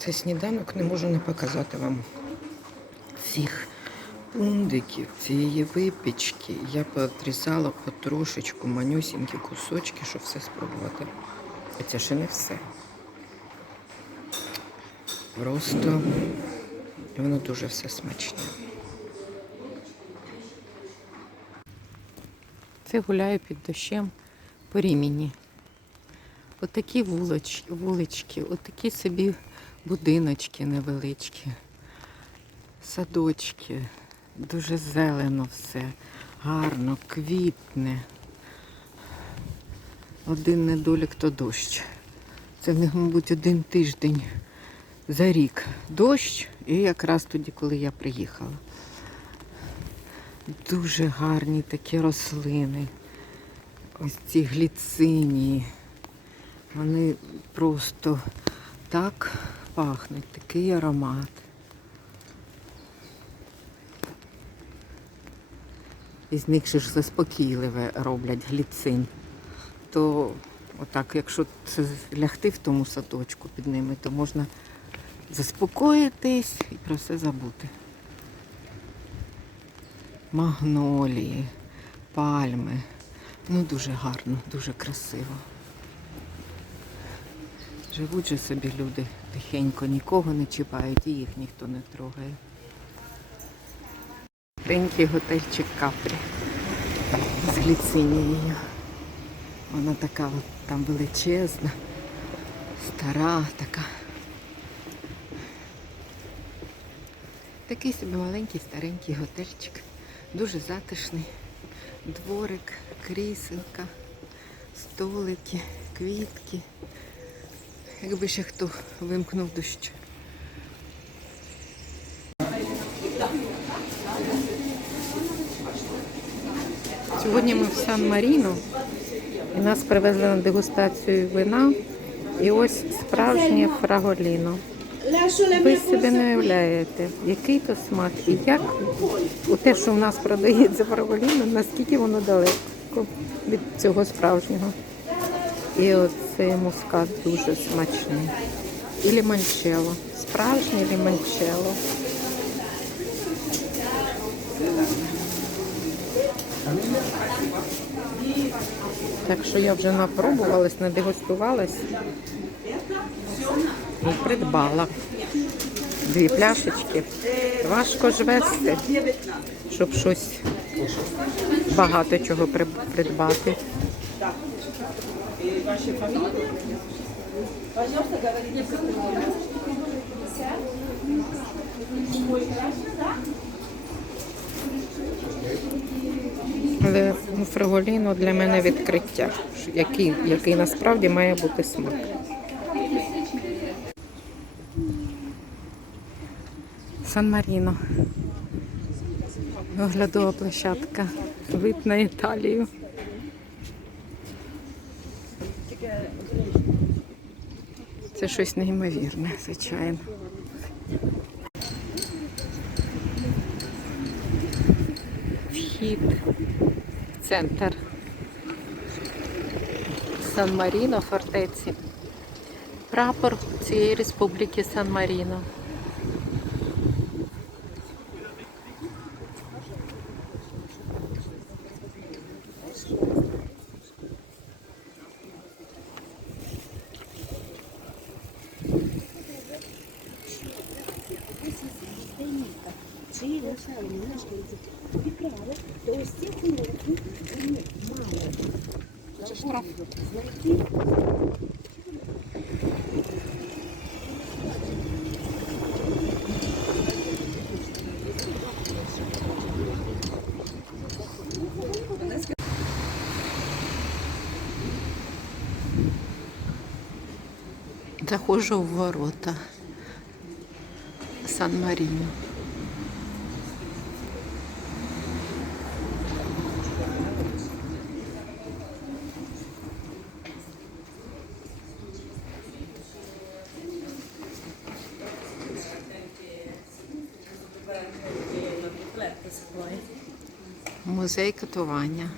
Це сніданок не можу не показати вам цих пундиків, цієї випічки. Я подрізала потрошечку манюсінькі кусочки, щоб все спробувати. А це ще не все. Просто воно дуже все смачне. Це гуляю під дощем по Рімені. Отакі вулич, вулички, отакі собі будиночки невеличкі, садочки, дуже зелено все, гарно, квітне. Один недолік то дощ. Це мабуть, один тиждень за рік дощ, і якраз тоді, коли я приїхала. Дуже гарні такі рослини. Ось ці гліцинії. Вони просто так пахнуть, такий аромат. Із них ще ж заспокійливе роблять гліцин. То отак, якщо це лягти в тому садочку під ними, то можна заспокоїтись і про все забути. Магнолії, пальми. Ну дуже гарно, дуже красиво. Живуть же собі люди тихенько, нікого не чіпають і їх ніхто не трогає. Маленький готельчик капрі з гліцинією. Вона така от там величезна, стара така. Такий собі маленький старенький готельчик. Дуже затишний. Дворик, кріселка, столики, квітки. Якби ще хто вимкнув дощ. Сьогодні ми в Сан-Маріно і нас привезли на дегустацію вина. І ось справжнє фраголіно. Ви собі не уявляєте, який то смак і як у те, що в нас продається фраголіно, наскільки воно далеко від цього справжнього. І оцей мускат дуже смачний. І лімончело. Справжнє лімончело. Так що я вже напробувалась, надегустувалась і придбала. Дві пляшечки. Важко ж вести, щоб щось багато чого при- придбати. Але ну, фраголіно для мене відкриття, який, який насправді має бути смак. Сан-Маріно. Оглядова площадка. Вид на Італію. Це щось неймовірне, звичайно. Вхід в центр Сан-Маріно, фортеці. Прапор цієї республіки Сан-Маріно. Чи то ось ці кнопки вони мали знайти Заходжу в ворота Сан-Маріно. музей катування.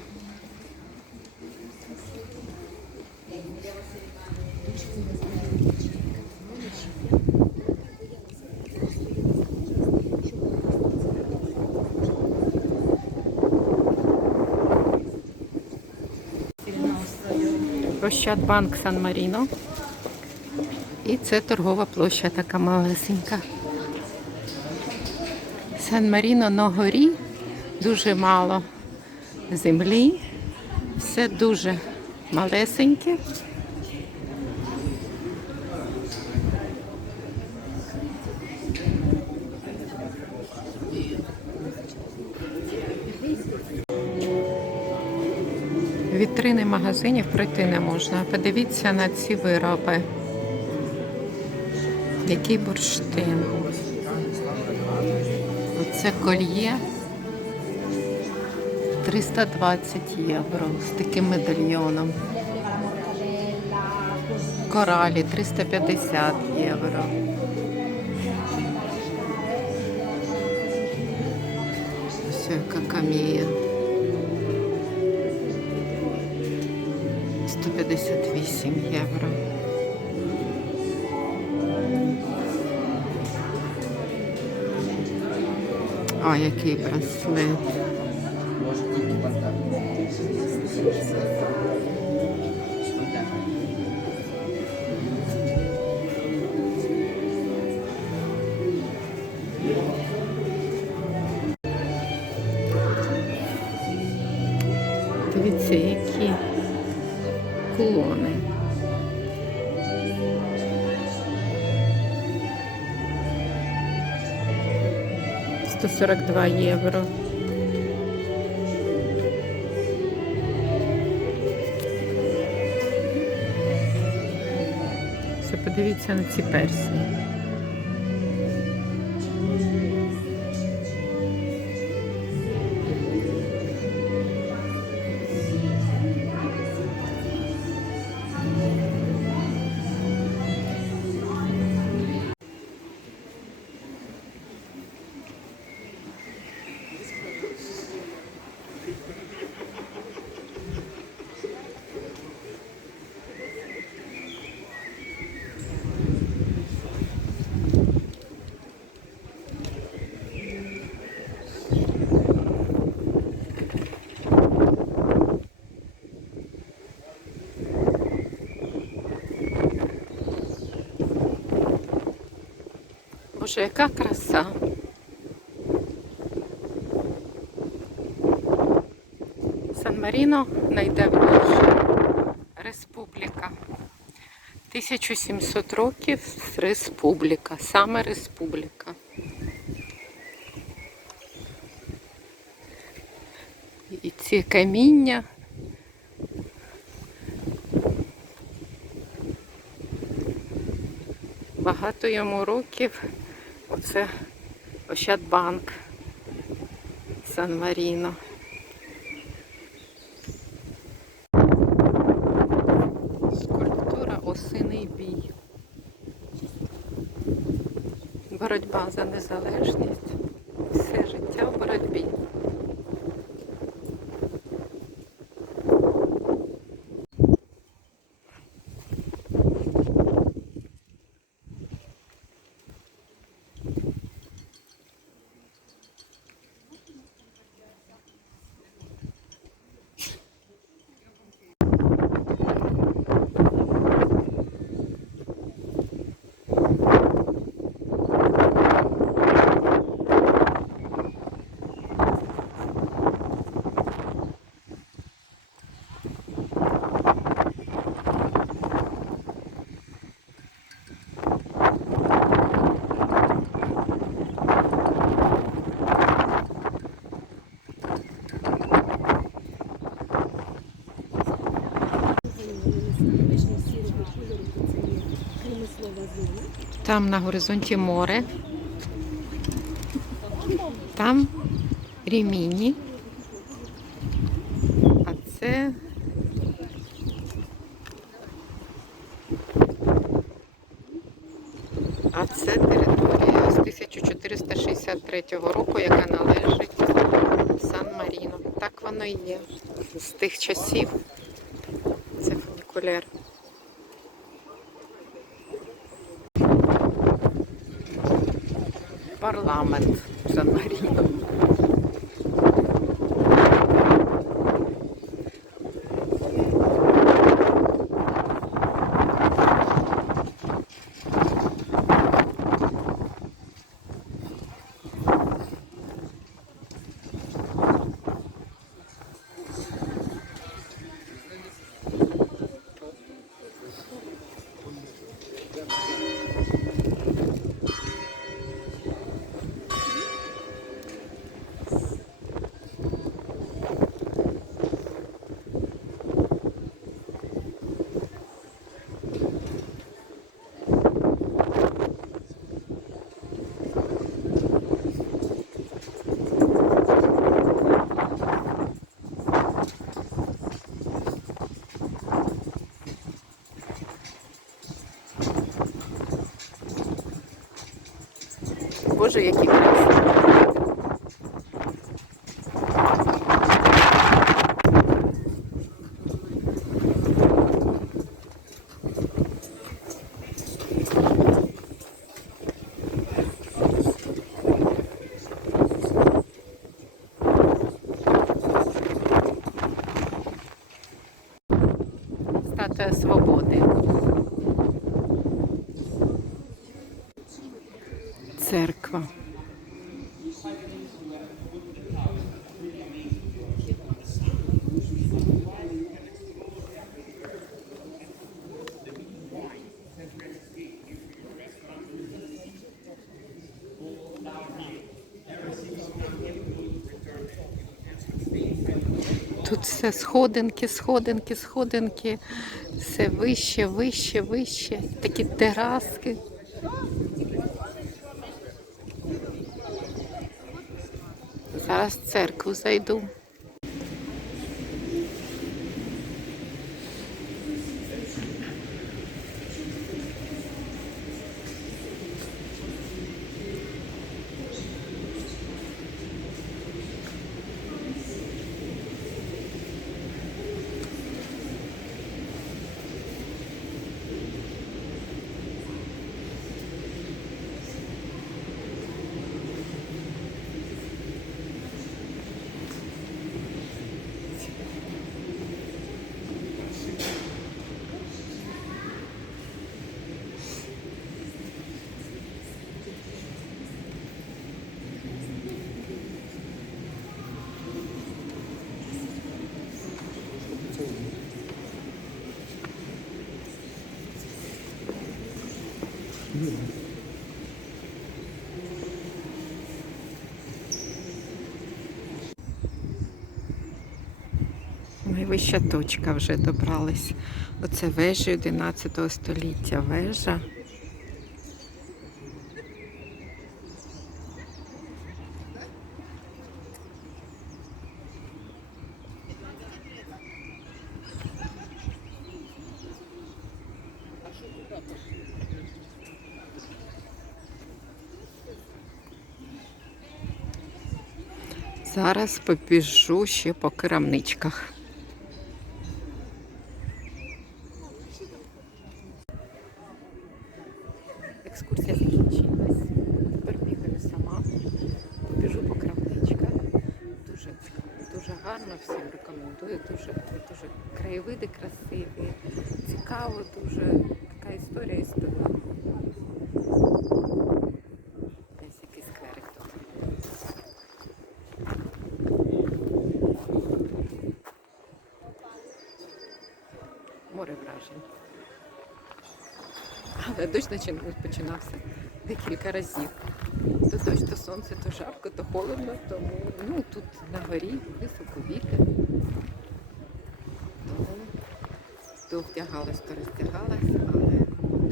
Ощадбанк Сан Маріно. І це торгова площа така малесенька. Сан Маріно на горі дуже мало землі. Все дуже малесеньке. Вітрини магазинів пройти не можна. Подивіться на ці вироби. Який бурштин. Оце кольє 320 євро з таким медальйоном. Коралі 350 євро. Ось яка камія. 158 євро. О, який браслет. Дивіться, які кулони. Сто сорок два євро. Все, подивіться на ці персні. Боже, яка краса. Сан-Маріно найдавніша республіка. 1700 років республіка, саме республіка. І ці каміння. Багато йому років. Оце Ощадбанк Сан Маріно. Скульптура Осиний бій. Боротьба за незалежність. Все життя в боротьбі. Там на горизонті море. Там Ріміні. А це. А це територія з 1463 року, яка належить Сан-Маріно. Так воно і є. З тих часів це фунікуляр. Парламент Сан-Маріно. Боже, які красиві. Статуя свободи. Церква. Тут все сходинки, сходинки, сходинки, все вище, вище, вище. Такі тераски. Зараз в церкву зайду. Найвища точка вже добрались. Оце вежі 11 століття. Вежа. Зараз побіжу ще по керамничках. Екскурсія закінчилась. Тепер бігаю сама. Побіжу по крамничках. Дуже дуже гарно, всім рекомендую. Дуже, дуже краєвиди красиві, цікаво, дуже така історія історія. Десь якийсь скверик тут. Море вражень. Але дощ починався декілька разів. То дощ, то сонце, то жарко, то холодно, тому ну, тут на горі високо вітер. Тому то вдягалась, то роздягалась, але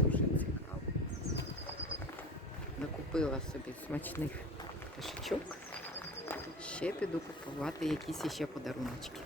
дуже цікаво. Накупила собі смачних пташечок. Ще піду купувати якісь іще подаруночки.